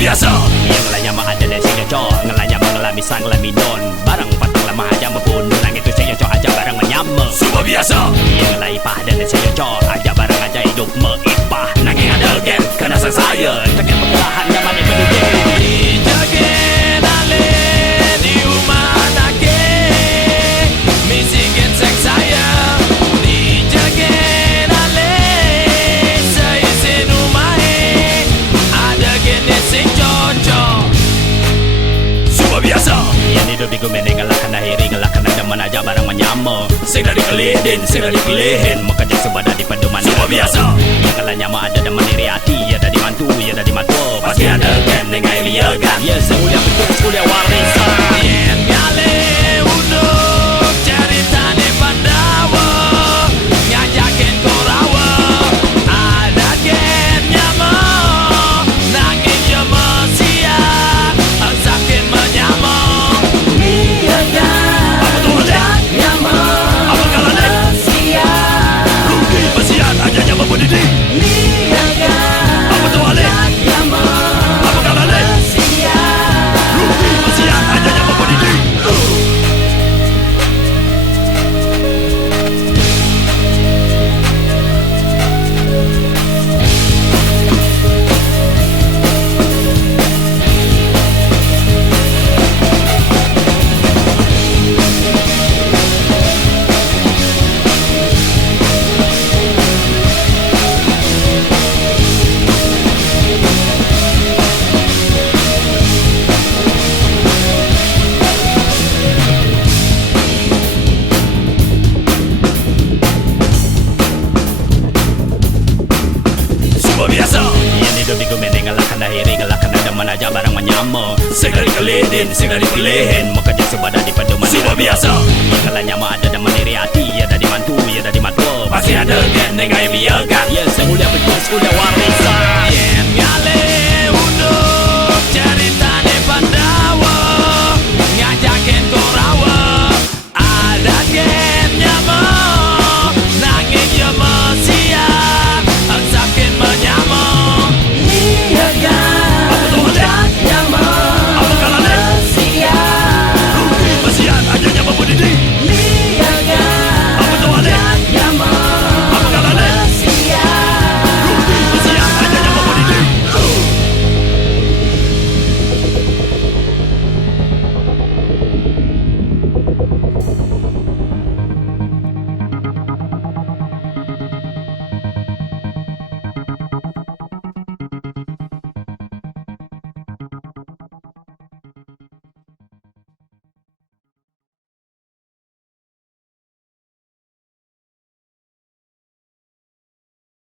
Biasa yang lainnya mah ada dan saya cocok ngelanya mengalami sang laminon barang patang lama aja membunuh langit itu saya cocok aja barang menyama semua biasa yang lain pah dan saya cocok aja barang aja hidup meipah nanging ada gen kena sang saya takkan perlahan nyaman yang berdua dijagen ale di rumah nake misikin seks saya dijagen ale saya senumah ada gen sing cocok semua biasa yang hidup di gumene ngelakkan akhiri ngelakkan ada mana aja barang menyama sing dari kelihdin sing dari kelihin makanya sebada di pedoman semua biasa yang kalanya mah ada dan meniri hati ya dari mantu ya dari mantu pasti ada kan dengan liagan ya semulia betul semulia warisan yang ngale untuk cerita di Pandawa ngajakin korawa ada gen nyama nangin jama siap aksakin menyama liagan apa tuh adik nyama apa kalah siap rugi besian aja nyama berdiri liagan apa tuh adik nyama apa kalah siap rugi besian aja nyama berdiri biasa yang hidup di gumene ngelakkan akhiri ngelakkan ada mana aja barang menyama sing dari kelihdin sing dari kelihin makanya sebada di pedoman semua biasa yang kalanya mah ada dan meniri hati ya dari mantu ya dari mantu pasti ada gen dengan biarkan ya semulia betul semulia warisan